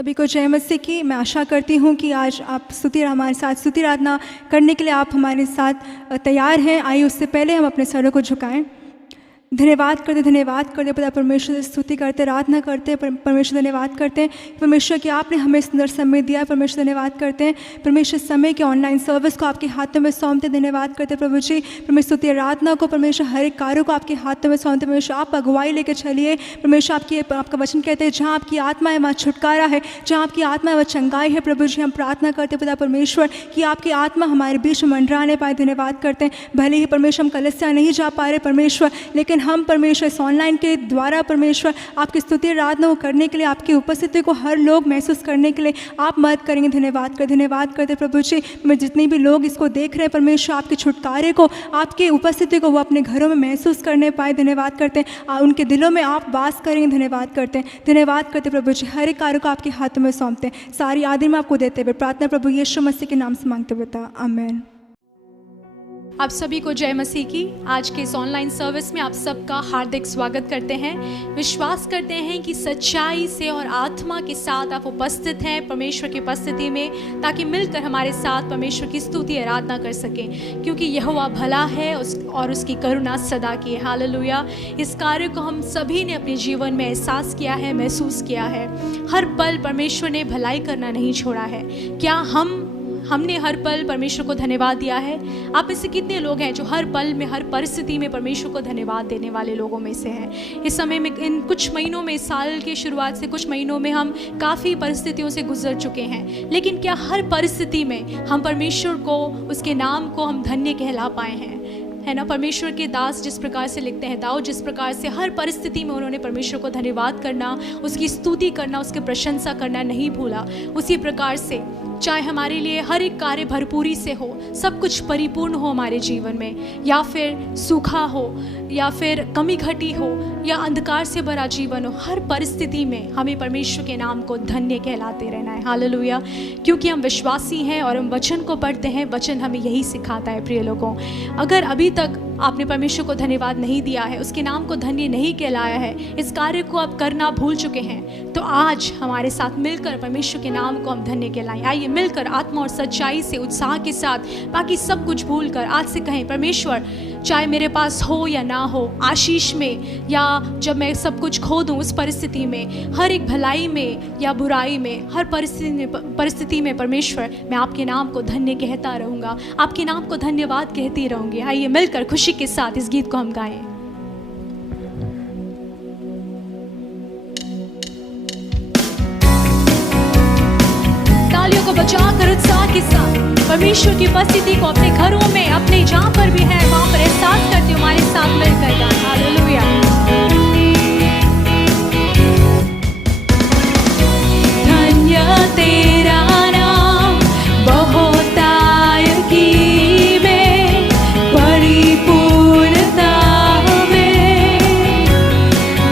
सभी को जय मसीह की। मैं आशा करती हूँ कि आज आप हमारे साथ स्तुति आराधना करने के लिए आप हमारे साथ तैयार हैं। आइए उससे पहले हम अपने सरों को झुकाएं। धन्यवाद करते पिता परमेश्वर से स्तुति करते, आराधना करते, परमेश्वर धन्यवाद करते हैं परमेश्वर कि आपने हमें सुंदर समय दिया। परमेश्वर धन्यवाद करते हैं परमेश्वर समय के ऑनलाइन सर्विस को आपके हाथों में सौंपते। धन्यवाद करते प्रभु जी परमेश्वर स्तुति आराधना को, परमेश्वर हर एक कार्यों को आपके हाथों में सौंपते। परमेश्वर आप अगुवाई लेकर चलिए। परमेश्वर आपका वचन कहते हैं जहाँ आपकी आत्मा है वहाँ छुटकारा है, जहाँ आपकी आत्मा है वहाँ चंगाई है। प्रभु जी हम प्रार्थना करते पिता परमेश्वर कि आपकी आत्मा हमारे बीच में मंडराने पाए। धन्यवाद करते हैं भले ही परमेश्वर हम कलीसिया नहीं जा पा रहे परमेश्वर, लेकिन हम परमेश्वर इस ऑनलाइन के द्वारा परमेश्वर आपकी स्तुति आराधना को करने के लिए, आपकी उपस्थिति को हर लोग महसूस करने के लिए आप मदद करेंगे। धन्यवाद करते प्रभु जी मैं जितने भी लोग इसको देख रहे हैं परमेश्वर आपके छुटकारे को, आपके उपस्थिति को वो अपने घरों में महसूस करने पाए। धन्यवाद करते हैं उनके दिलों में आप वास करेंगे। धन्यवाद करते प्रभु जी हर एक कार्य को आपके हाथों में सौंपते हैं। सारी आदर में आपको देते हुए प्रार्थना प्रभु यीशु मसीह के नाम से मांगते हुए आमीन। आप सभी को जय मसीह की। आज के इस ऑनलाइन सर्विस में आप सबका हार्दिक स्वागत करते हैं। विश्वास करते हैं कि सच्चाई से और आत्मा के साथ आप उपस्थित हैं परमेश्वर की उपस्थिति में, ताकि मिलकर हमारे साथ परमेश्वर की स्तुति आराधना कर सकें, क्योंकि यहोवा भला है और उसकी करुणा सदा की है। हालेलुया। इस कार्य को हम सभी ने अपने जीवन में एहसास किया है, महसूस किया है। हर पल परमेश्वर ने भलाई करना नहीं छोड़ा है। क्या हमने हर पल परमेश्वर को धन्यवाद दिया है? आप में से कितने लोग हैं जो हर पल में, हर परिस्थिति में परमेश्वर को धन्यवाद देने वाले लोगों में से हैं? इस समय में, इन कुछ महीनों में, साल के शुरुआत से कुछ महीनों में हम काफ़ी परिस्थितियों से गुजर चुके हैं, लेकिन क्या हर परिस्थिति में हम परमेश्वर को, उसके नाम को हम धन्य कहला पाए हैं? है ना। परमेश्वर के दास जिस प्रकार से लिखते हैं, दाऊद जिस प्रकार से हर परिस्थिति में उन्होंने परमेश्वर को धन्यवाद करना, उसकी स्तुति करना, उसकी प्रशंसा करना नहीं भूला, उसी प्रकार से चाहे हमारे लिए हर एक कार्य भरपूरी से हो, सब कुछ परिपूर्ण हो हमारे जीवन में, या फिर सूखा हो, या फिर कमी घटी हो, या अंधकार से भरा जीवन हो, हर परिस्थिति में हमें परमेश्वर के नाम को धन्य कहलाते रहना है। हालेलुया। क्योंकि हम विश्वासी हैं और हम वचन को पढ़ते हैं, वचन हमें यही सिखाता है। प्रिय लोगों, अगर अभी तक आपने परमेश्वर को धन्यवाद नहीं दिया है, उसके नाम को धन्य नहीं कहलाया है, इस कार्य को आप करना भूल चुके हैं, तो आज हमारे साथ मिलकर परमेश्वर के नाम को हम धन्य कहलाएं। आइए मिलकर आत्मा और सच्चाई से, उत्साह के साथ, बाकी सब कुछ भूलकर आज से कहें, परमेश्वर चाहे मेरे पास हो या ना हो, आशीष में या जब मैं सब कुछ खो दूं, उस परिस्थिति में, हर एक भलाई में या बुराई में, हर परिस्थिति में परमेश्वर मैं आपके नाम को धन्य कहता रहूँगा, आपके नाम को धन्यवाद कहती रहूँगी। आइए मिलकर खुशी के साथ इस गीत को हम गाएं। तालियों को बजाकर उत्साह के साथ परमेश्वर की उपस्थिति को अपने घरों में, अपने जहाँ पर भी है वहाँ पर एहसास करते हो, हमारे साथ मिलकर गाएं। हालेलुया। धन्य तेरा नाम बहुतायकी में, परिपूर्णता में,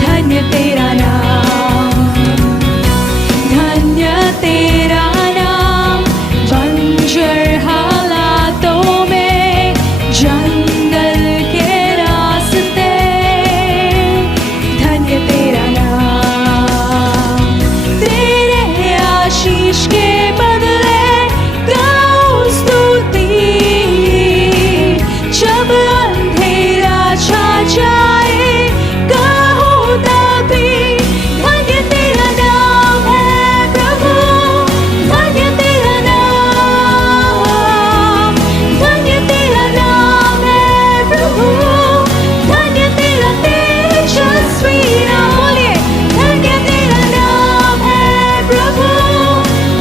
धन्य तेरा नाम, धन्य तेरा नाम, बंजर हालातों में, जंगल के रास्ते, धन्य तेरा नाम, तेरे आशीष के बदले गाऊं स्तुति, जब अंधेरा छा जाए गाऊं तभी, धन्य तेरा नाम है प्रभु, धन्य तेरा नाम, धन्य तेरा नाम है प्रभु, धन्य तेरा तेजस्वी नाम, बोलिए धन्य तेरा नाम है प्रभु,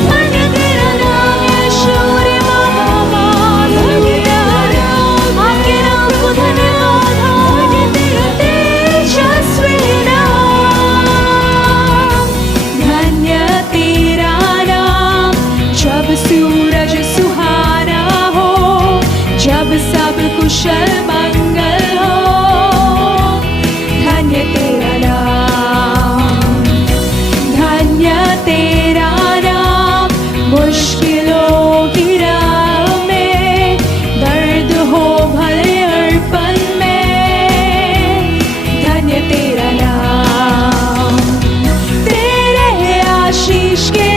धन्य तेरा नाम यीशु रे बाबा, धन्य तेरा नाम, आपके नाम को धन्यवाद हो, धन्य तेरा तेजस्वी नाम, धन्य तेरा नाम, जब सूरज सुहाना हो, जब सब कुशल मंगल हो, धन्य तेरा नाम, धन्य तेरा नाम, मुश्किलों की राह में, दर्द हो भले अड़पन में, धन्य तेरा नाम, तेरे आशीष के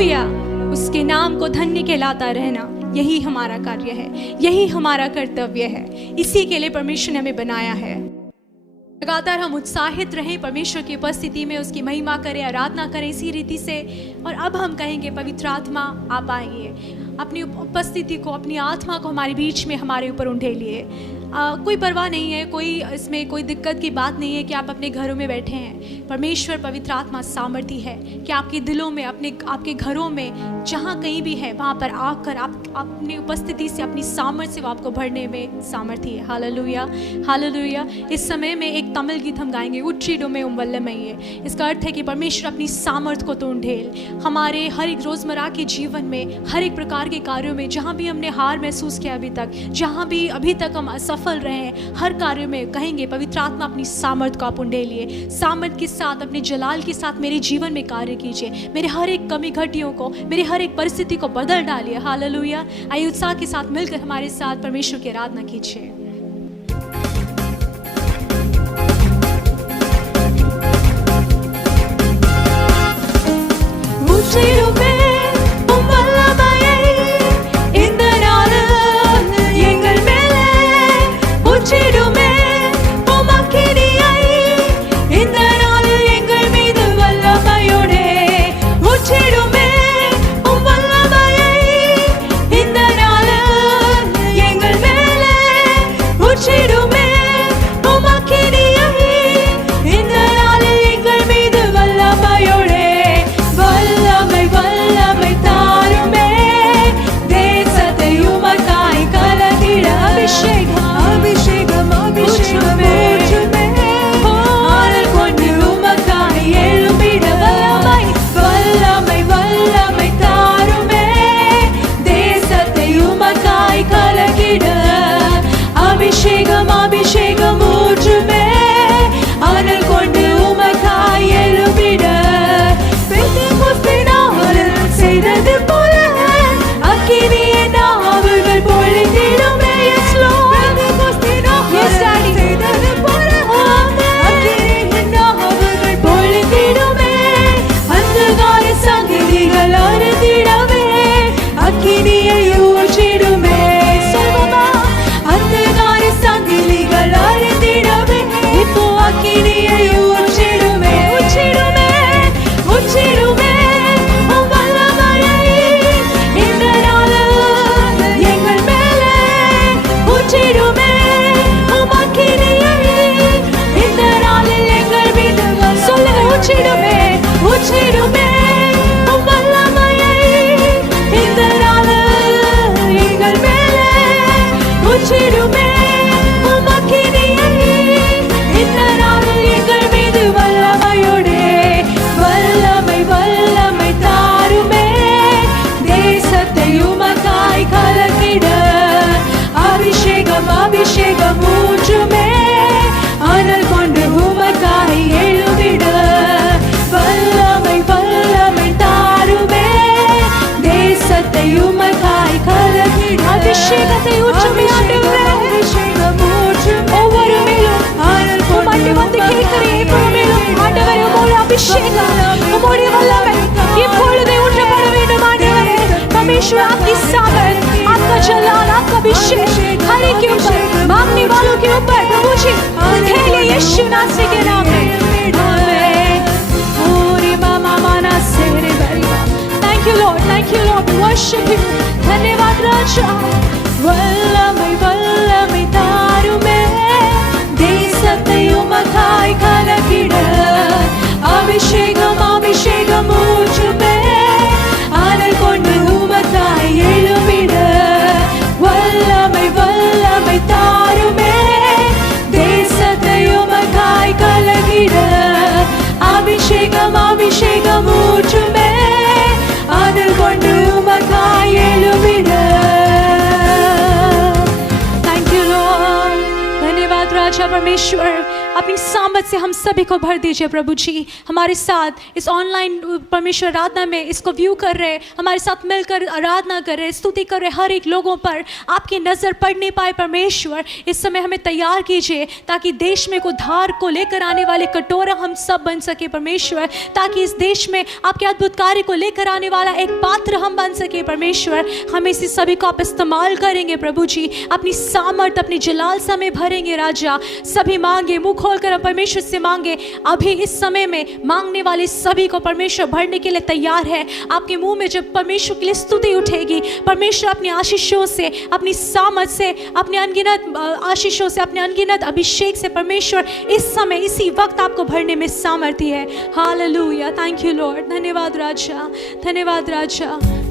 हालेलुया। उसके नाम को धन्य कहलाता रहना, यही हमारा कार्य है, यही हमारा कर्तव्य है। इसी के लिए परमेश्वर ने हमें बनाया है। लगातार हम उत्साहित रहें, परमेश्वर की उपस्थिति में उसकी महिमा करें, आराधना करें इसी रीति से। और अब हम कहेंगे पवित्र आत्मा आप आइए, अपनी उपस्थिति को, अपनी आत्मा को हमारे बीच में हमारे ऊपर उंडेलिए। कोई परवाह नहीं है, कोई इसमें कोई दिक्कत की बात नहीं है कि आप अपने घरों में बैठे हैं। परमेश्वर पवित्र आत्मा सामर्थी है कि आपके दिलों में, आपके घरों में, जहाँ कहीं भी है वहाँ पर आकर आप अपनी उपस्थिति से, अपनी सामर्थ्य से वो आपको भरने में सामर्थी है। Hallelujah, hallelujah. इस समय में एक तमिल गीत हम गाएंगे, उच्चीडो में उम्वल्लमैये। इसका अर्थ है कि परमेश्वर अपनी सामर्थ्य को तो ढेल हमारे हर एक रोज़मर्रा के जीवन में, हर एक प्रकार के कार्यों में, जहाँ भी हमने हार महसूस किया अभी तक, जहाँ भी अभी तक हम असफल रहे हैं, हर कार्य में कहेंगे पवित्र आत्मा अपनी सामर्थ्य को आप उंडेलिए। सामर्थ्य के साथ, अपने जलाल के साथ मेरे जीवन में कार्य कीजिए। मेरे हर एक कमी घटियों को, मेरे हर एक परिस्थिति को बदल डालिए। हालेलुया। आइए उत्साह के साथ मिलकर हमारे साथ परमेश्वर की आराधना कीजिए। परमेश्वर आपकी सामर्थ, आपका जलाल, आपका अभिषेक हर एक के ऊपर, मांगने वालों के ऊपर प्रभु जी उठेले यीशु नासरी के नाम में। Thank you Lord, thank you Lord, worship you. धन्यवाद राजा। वल्लमै वल्लमै तारुमे देशतयुमकाय कलकिड अभिषेकम अभिषेकम ऊर्जुमे आनल कोंडु उमकाय எழுமிட वल्लमै वल्लमै तारुमे देशतयुमकाय कलकिड अभिषेकम अभिषेकम ऊर्जुमे आनल कोंडु उमकाय எழுமிட। थैंक यू लॉर्ड, धन्यवाद राजा परमेश्वर। अपनी सामर्थ से हम सभी को भर दीजिए प्रभु जी। हमारे साथ इस ऑनलाइन परमेश्वर आराधना में इसको व्यू कर रहे, हमारे साथ मिलकर आराधना कर रहे, स्तुति कर रहे हर एक लोगों पर आपकी नज़र पड़ नहीं पाए परमेश्वर। इस समय हमें तैयार कीजिए ताकि देश में उद्धार को लेकर आने वाले कटोरा हम सब बन सके परमेश्वर, ताकि इस देश में आपके अद्भुत कार्य को लेकर आने वाला एक पात्र हम बन सके परमेश्वर। हम इसी सभी को आप इस्तेमाल करेंगे प्रभु जी, अपनी सामर्थ अपनी जलालसा में भरेंगे राजा। सभी मांगे, मुंह खोलकर हम परमेश्वर से मांगे। अभी इस समय में मांगने वाले सभी को परमेश्वर भरने के लिए तैयार है। आपके मुंह में जब परमेश्वर के लिए स्तुति उठेगी, परमेश्वर अपनी आशीषों से, अपनी सामर्थ से, अपने अनगिनत आशीषों से, अपने अनगिनत अभिषेक से परमेश्वर इस समय इसी वक्त आपको भरने में सामर्थ्य है। Hallelujah, thank you Lord. धन्यवाद राजा, धन्यवाद राजा।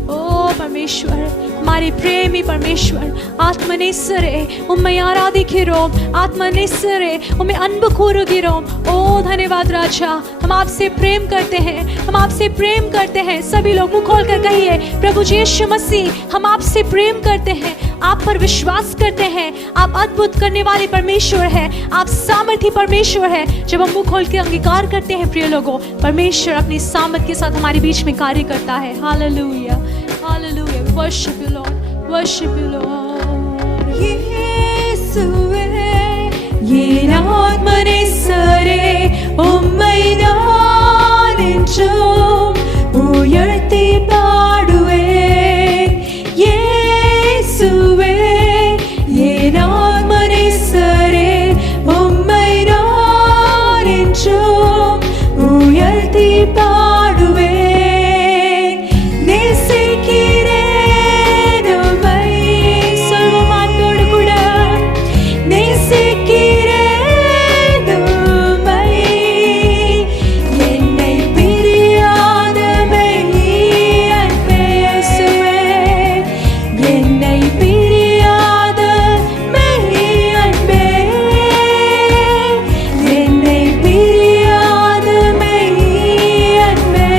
ओ परमेश्वर, हमारे प्रेमी परमेश्वर, आत्मनेस्सरे उम्मे आराधिக்கிறோம், आत्मनेस्सरे उम्मे अன்பு கூறுகிறோம்। ओ धन्यवाद राजा, हम आपसे प्रेम करते हैं, हम आपसे प्रेम करते हैं। सभी लोग मुंह खोलकर कहिए, प्रभु यीशु मसीह हम आपसे प्रेम करते हैं, आप पर विश्वास करते हैं। आप अद्भुत करने वाले परमेश्वर हैं, आप सामर्थी परमेश्वर हैं। जब हम मुंह खोल के अंगीकार करते हैं प्रिय लोगों, परमेश्वर अपनी सामर्थ के साथ हमारे बीच में कार्य करता है। Hallelujah, hallelujah, worship you Lord, worship you Lord. यीशुवे என் ஆத்மனேஸ்வரே உம்மை நான் என்றும் உயர்த்தி பாடுவேன்। இயேசுவே என் ஆத்மனேஸ்வரே உம்மை நான் என்றும் உயர்த்தி பாடுவேன்। நேசிக்கிறேன் உம்மை, சொல்வோம் ஆண்டோடு கூட, நேசிக்கிறேன் உம்மை, என்னை பிரியாத மெய் அன்பே இயேசுவே, என்னை பிரியாத மெய் அன்பே, என்னை பிரியாத மெய் அன்பே,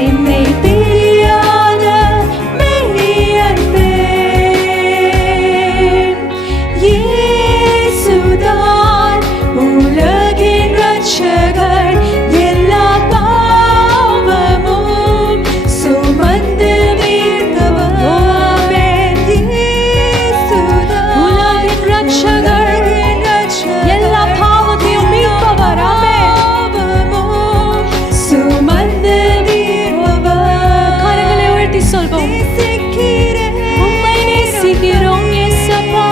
என்னை பிரியாத மெய் அன்பே। இயேசுதான் உலகின் இரட்சகர், எல்லா பாவமும் சுமந்து மீட்டவர்। இயேசுதான் உலகின் இரட்சகர், எல்லா பாவத்தையும் மீட்பவர்। பாவமும் சுமந்து மீட்பவர்। கரங்களை உயர்த்தி சொல்வோம், உம்மை நேசிக்கிறோம் இயேசப்பா,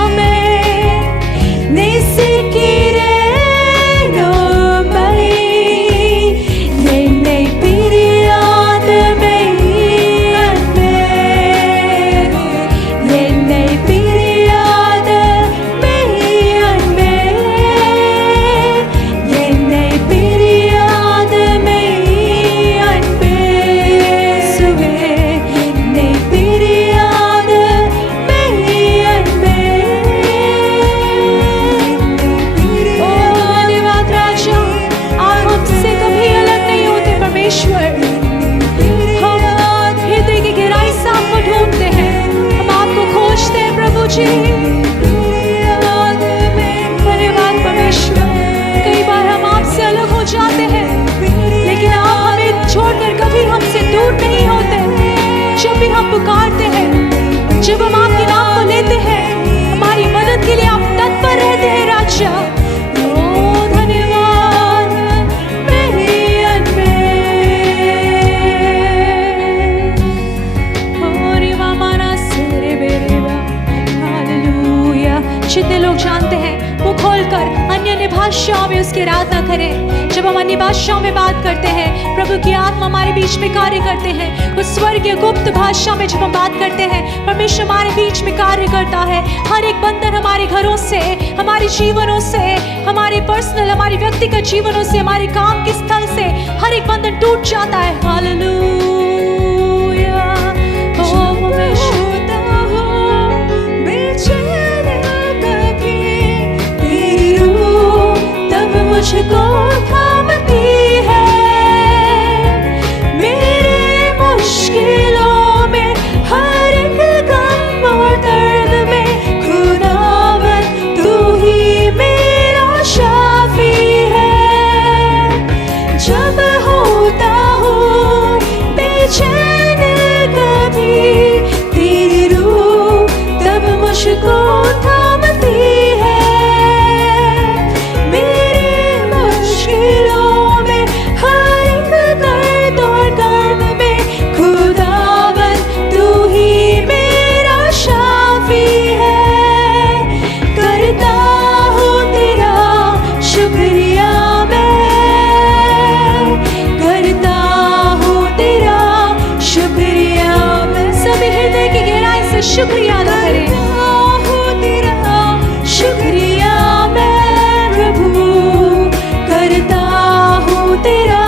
ஆமென்। நேசிக்கிறேன் உம்மை, என்னை பிரியாத மெய் அன்பே, என்னை பிரியாத மெய் அன்பே, என்னை பிரியாத மெய் அன்பே, இயேசுவே என்னை பிரியாத மெய் अनबे। ओ धन्यवाद राजा, आप हमसे कभी अलग नहीं होते परमेश्वर। हम हृदय की गहराई से आपको ढूंढते हैं, हम आपको खोजते हैं प्रभु जी। धन्यवाद परमेश्वर। कई बार हम आपसे अलग हो जाते हैं, लेकिन आप हमें छोड़कर कभी हमसे दूर नहीं होते। जब भी हम पुकारते हैं, जब हम आपके नाम को लेते हैं, हमारी मदद के लिए आप तत्पर रहते हैं राजा। ओ धन्यवाद मेरी अनबे। ओ रिवा माना सेरे बेरेवा, हालेलुया। जितने लोग जानते हैं वो खोलकर अन्य भाषाओं में उसकी आराधना करें। जब हम अन्य भाषाओं में बात करते हैं, प्रभु की आत्मा हमारे बीच में कार्य करते हैं। उस स्वर्गीय गुप्त भाषा में जब हम बात करते हैं, परमेश्वर हमारे बीच में कार्य करता है। हर एक बंधन हमारे घरों से, हमारे जीवनों से, हमारे पर्सनल, हमारे व्यक्तिगत जीवनों से, हमारे काम के स्थल से हर एक बंधन टूट जाता है। हालेलुया। ओ परमेश्वर, मुझको थामती है मेरे मुश्किलों में, हर एक गम और दर्द में खुदावन तू ही शुक्रिया अदा करें। तेरा शुक्रिया मैं प्रभु करता हूँ, तेरा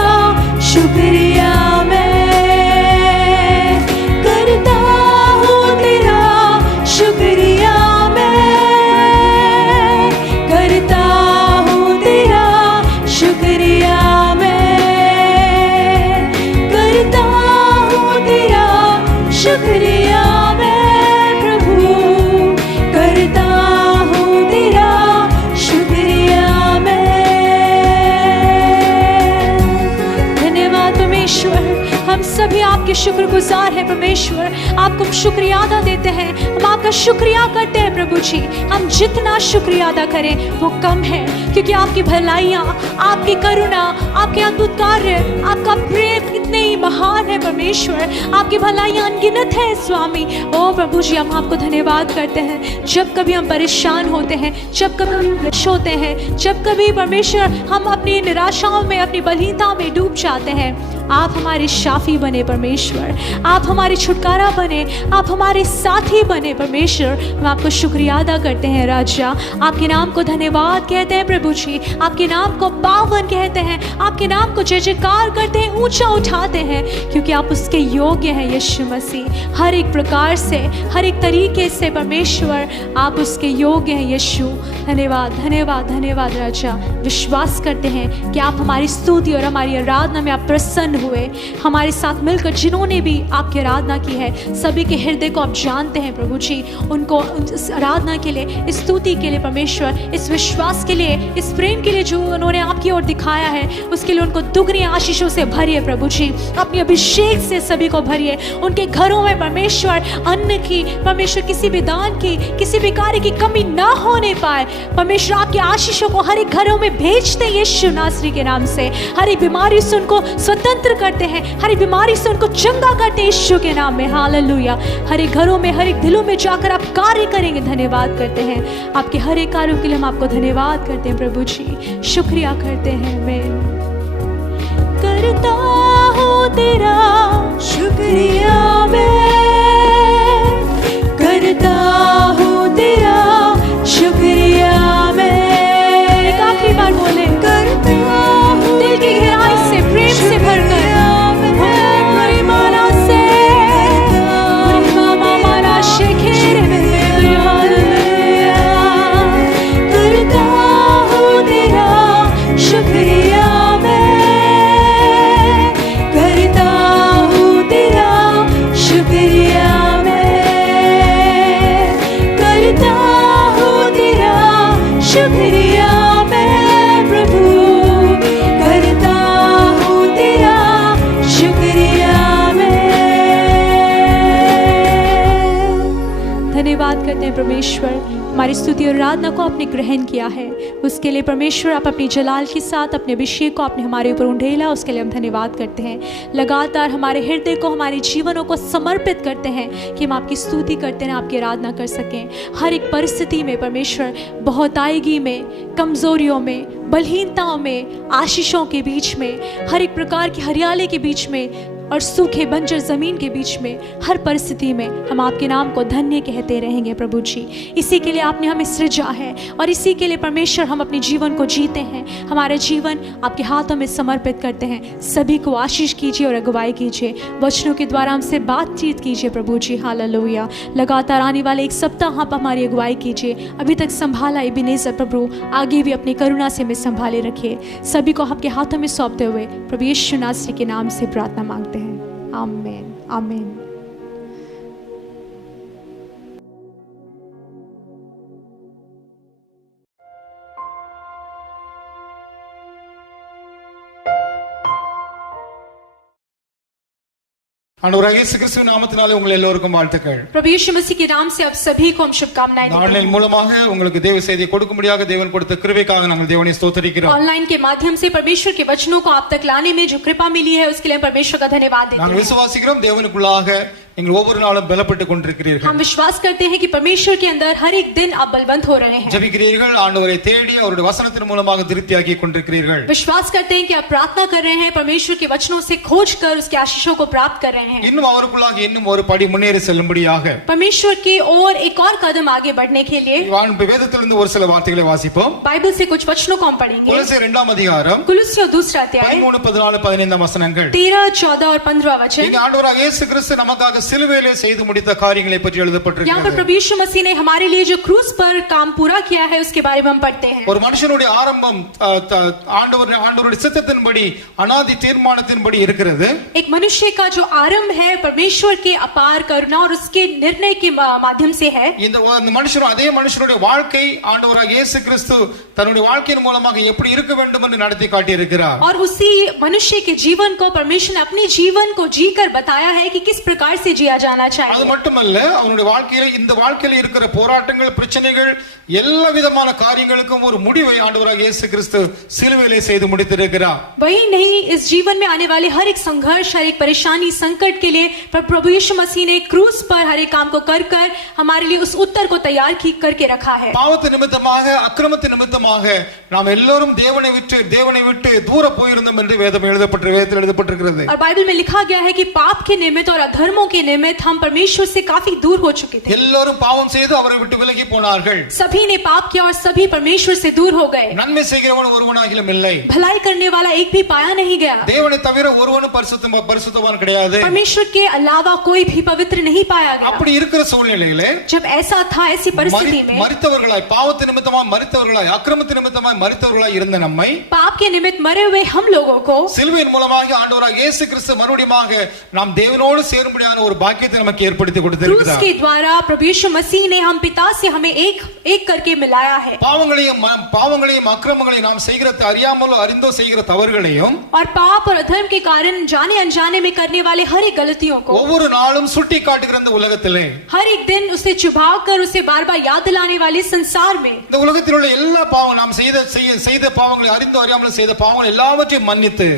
शुक्रिया मैं करता हूँ, तेरा शुक्रिया मैं करता हूँ, तेरा शुक्रिया मैं करता हूँ, तेरा शुक्रिया मैं प्रभु करता हूँ, तेरा शुक्रिया मैं। धन्यवाद परमेश्वर, हम सभी आपके शुक्रगुजार हैं परमेश्वर। आपको हम शुक्रिया अदा देते हैं, हम आपका शुक्रिया करते हैं प्रभु जी। हम जितना शुक्रिया अदा करें वो कम है, क्योंकि आपकी भलाइयाँ, आपकी करुणा, आपके अद्भुत कार्य, आपका प्रेम इतने ही महान है परमेश्वर। आपकी भलाइयाँ अनगिनत है स्वामी। ओ प्रभु जी, हम आपको धन्यवाद करते हैं। जब कभी हम परेशान होते हैं, जब कभी हम विवश होते हैं, जब कभी परमेश्वर हम अपनी निराशाओं में, अपनी बलहीनता में डूब जाते हैं, आप हमारे शाफी बने परमेश्वर, आप हमारे छुटकारा बने, आप हमारे साथी बने परमेश्वर। हम आपको शुक्रिया अदा करते हैं राजा। आपके नाम को धन्यवाद कहते हैं प्रभु जी, आपके नाम को पावन कहते हैं, आपके नाम को जय जयकार करते हैं, ऊंचा उठाते हैं, क्योंकि आप उसके योग्य हैं यीशु मसीह। हर एक प्रकार से, हर एक तरीके से परमेश्वर आप उसके योग्य हैं यीशु। धन्यवाद धन्यवाद धन्यवाद राजा। विश्वास करते हैं कि आप हमारी स्तुति और हमारी आराधना में आप प्रसन्न हुए। हमारे साथ मिलकर जिन्होंने भी आपकी आराधना की है, सभी के हृदय को आप जानते हैं प्रभु जी। उनको इस आराधना के लिए, इस स्तुति के लिए परमेश्वर, इस विश्वास के लिए, इस प्रेम के लिए जो उन्होंने आपकी ओर दिखाया है, उसके लिए उनको दुगनी आशीषों से भरिए प्रभु जी। अपनी अभिषेक से सभी को भरिए। उनके घरों में परमेश्वर अन्न की, परमेश्वर किसी भी दान की, किसी भी कार्य की कमी ना होने पाए। परमेश्वर आपकी आशीषों को हर एक घरों में भेजते यीशु नासरी के नाम से। हर एक बीमारी से उनको स्वतंत्र करते हैं, हर एक बीमारी से उनको चंगा करते हैं यीशु के नाम में। हालेलुया। हर एक घरों में, हर एक दिलों में जाकर आप कार्य करेंगे। धन्यवाद करते हैं आपके हर एक कार्यों के लिए। हम आपको धन्यवाद करते हैं प्रभु जी, शुक्रिया करते हैं। मैं करता हूँ तेरा शुक्रिया, मैं करता हूँ तेरा शुक्रिया मैं। एक आखिरी बार बोले, करता हूँ दिल की गहराई से, प्रेम से भरकर, माना से माना शेखेर करता हूँ तेरा शुक्रिया मैं करता हूँ तेरा शुक्रिया मैं करता हूँ तेरा शुक्रिया मैं प्रभु करता हूँ तेरा शुक्रिया मैं। धन्यवाद करते हैं परमेश्वर, हमारी स्तुति और आराधना को आपने ग्रहण किया है, उसके लिए परमेश्वर आप अपनी जलाल के साथ अपने अभिषेक को आपने हमारे ऊपर उंडेला, उसके लिए हम धन्यवाद करते हैं। लगातार हमारे हृदय को, हमारे जीवनों को समर्पित करते हैं कि हम आपकी स्तुति करते हैं, आपकी आराधना कर सकें। हर एक परिस्थिति में परमेश्वर, बहुतायगी में, कमजोरियों में, बलहीनताओं में, आशीषों के बीच में, हर एक प्रकार की हरियाली के बीच में और सूखे बंजर ज़मीन के बीच में, हर परिस्थिति में हम आपके नाम को धन्य कहते रहेंगे प्रभु जी। इसी के लिए आपने हमें सृजा है और इसी के लिए परमेश्वर हम अपने जीवन को जीते हैं। हमारा जीवन आपके हाथों में समर्पित करते हैं। सभी को आशीष कीजिए और अगुवाई कीजिए, वचनों के द्वारा हमसे बातचीत कीजिए प्रभु जी। हालेलुया। लगातार आने वाले एक सप्ताह आप हमारी अगुवाई कीजिए। अभी तक संभाला इबेनेज़र प्रभु, आगे भी अपनी करुणा से हमें संभाले रखिए। सभी को आपके हाथों में सौंपते हुए प्रभु यीशु नासरी के नाम से प्रार्थना मांगते हैं। आमीन आमीन। ஆண்டவராகிய இயேசு கிறிஸ்துவின் நாமத்தினாலே உங்கள் எல்லோருக்கும் வாழ்த்துக்கள்। प्रभु यीशु मसीह के नाम से आप सभी को हम शुभकामनाएं देते हैं। ஆன்லைன் மூலமாக உங்களுக்கு தேவ செய்தியை கொடுக்கும்படியாக தேவன் கொடுத்த கிருபைக்காக நாங்கள் தேவனை ஸ்தோத்திரிக்கிறோம்। ऑनलाइन के माध्यम से परमेश्वर के वचनों को आप तक लाने में जो कृपा मिली है उसके लिए परमेश्वर का धन्यवाद देते हैं। நாங்கள் விசுவாசிக்கிறோம் தேவனுக்குள்ளாக நீங்கள் ஒவ்வொரு நாளும் பலப்பட்டு கொண்டிருக்கிறீர்கள். हम विश्वास करते हैं कि परमेश्वर के अंदर हर एक दिन आप बलवंत हो रहे हैं. ஜெபிக்கிறீர்கள், ஆண்டவரை தேடி அவருடைய வசனத்தின் மூலமாக திருப்தியாக்கி கொண்டிருக்கிறீர்கள். विश्वास करते हैं कि आप प्रार्थना कर रहे हैं, परमेश्वर के वचनों से खोज कर उसके आशीषों को प्राप्त कर रहे हैं. இன்னும் அவருக்குள்ளாக இன்னும் ஒரு படி முன்னேறி செல்லும்படியாக परमेश्वर की ओर एक और कदम आगे बढ़ने के लिए வேதத்திலிருந்து ஒரு சில வார்த்தைகளை வாசிப்போம். बाइबल से कुछ वचनों को हम पढ़ेंगे. கொலோசியர் 2 அதிகாரம் कुलुस्सियों दूसरा अध्याय 13, 14, 15 வசனங்கள். 13, 14 और 15 वचन. இங்க ஆண்டவராகிய இயேசு கிறிஸ்து நமக்காக சிலுவையிலே செய்து முடித்த காரியங்களை பற்றி यहाँ पर எழுதப்பட்டிருக்கிறது. प्रभु यीशु मसीह ने हमारे लिए जो क्रूस पर काम पूरा किया है उसके बारे में हम पढ़ते हैं. ஒரு மனுஷனுடைய ஆரம்பம் ஆண்டவருடைய சித்தத்தின்படி அனாதி தீர்மானத்தின்படி இருக்கிறது. एक मनुष्य का जो आरंभ है परमेश्वर के अपार करुणा और उसके निर्णय के माध्यम से है. இந்த மனுஷனும் அதே மனுஷனுடைய வாழ்க்கை ஆண்டவராகிய இயேசு கிறிஸ்து தன்னுடைய வாழ்க்கையின் மூலமாக எப்படி இருக்க வேண்டும் என்று நடத்தி காட்டியிருக்கிறார். और उसी मनुष्य के जीवन को परमेश्वर ने अपने जीवन को जीकर बताया है कि किस प्रकार से जिया जाना அது चाहिए. மட்டுமல்ல, அவனுடைய வாழ்க்கையில இந்த வாழ்க்கையில இருக்கிற போராட்டங்கள், பிரச்சனைகள், எல்லா விதமான காரியங்களுக்கும் ஒரு முடிவை ஆண்டவராகிய இயேசு கிறிஸ்து சிலுவையிலே செய்து முடித்திருக்கிறார். वही नहीं, इस जीवन में आने वाले हर एक संघर्ष, हर एक परेशानी, संकट के लिए प्रभु यीशु मसीह ने क्रूस पर हर एक काम को कर कर हमारे लिए उस उत्तर को तैयार करके रखा है. பாவத்து நிமித்தமாக, அக்கிரமத்து நிமித்தமாக நாம் எல்லோரும் தேவனை விட்டு தூர போயிருந்தோம் என்று வேதத்தில் எழுதப்பட்டிருக்கிறது. और बाइबल में लिखा गया है कि पाप के निमित्त और अधर्मों के निमित्त हम परमेश्वर से काफी दूर हो चुके थे. எல்லோரும் பாவம் செய்து அவரை விட்டு விலகி போனார்கள். सभी ने पाप किया और सभी परमेश्वर से दूर हो गए. நன்மை செய்கிறவன் ஒருவனாகிலும் இல்லை. भलाई करने वाला एक भी पाया नहीं गया. தேவனை தவிர ஒருவனும் பரிசுத்தவான் கிடையாது. परमेश्वर के अलावा कोई भी पवित्र नहीं पाया गया. அப்படி இருக்கிற சூழ்நிலையிலே जब ऐसा था, ऐसी परिस्थिति में மரித்தவர்களாய், பாவத்து நிமித்தமாய் மரித்தவர்களாய், அக்கிரமத்து நிமித்தமாய் மரித்தவர்களாய் இருந்த நம்மை पाप के निमित्त मरे हुए हम लोगों को சிலுவையின் மூலமாக ஆண்டவராகிய இயேசு கிறிஸ்து மறுபடியுமாக நாம் தேவனோடு சேரும்படியான ஒரு பாக்கியத்தை நமக்கு ஏற்படுத்தி क्रूस கொடுத்திருக்கிறார். के द्वारा प्रभु यीशु मसीह ने हम पिता से हमें एक करके मिलाया है. பாவங்களையும் அக்கிரமங்களையும் நாம் செய்கிற அறியாமலோ அறிந்தோ செய்கிற தவறுகளையும் और पाप और अधर्म के कारण जाने अनजाने में करने वाले हर एक गलतियों को ஒவ்வொரு நாளும் சுட்டி காட்டுகிற இந்த உலகத்திலே, हर एक दिन उसे चुभा कर उसे बार बार याद दिलाने वाले संसार में இந்த உலகத்தில் உள்ள எல்லா பாவம் நாம் செய்த பாவங்களை, அறிந்தோ அறியாமலோ செய்த பாவங்கள் எல்லாவற்றையும் மன்னித்து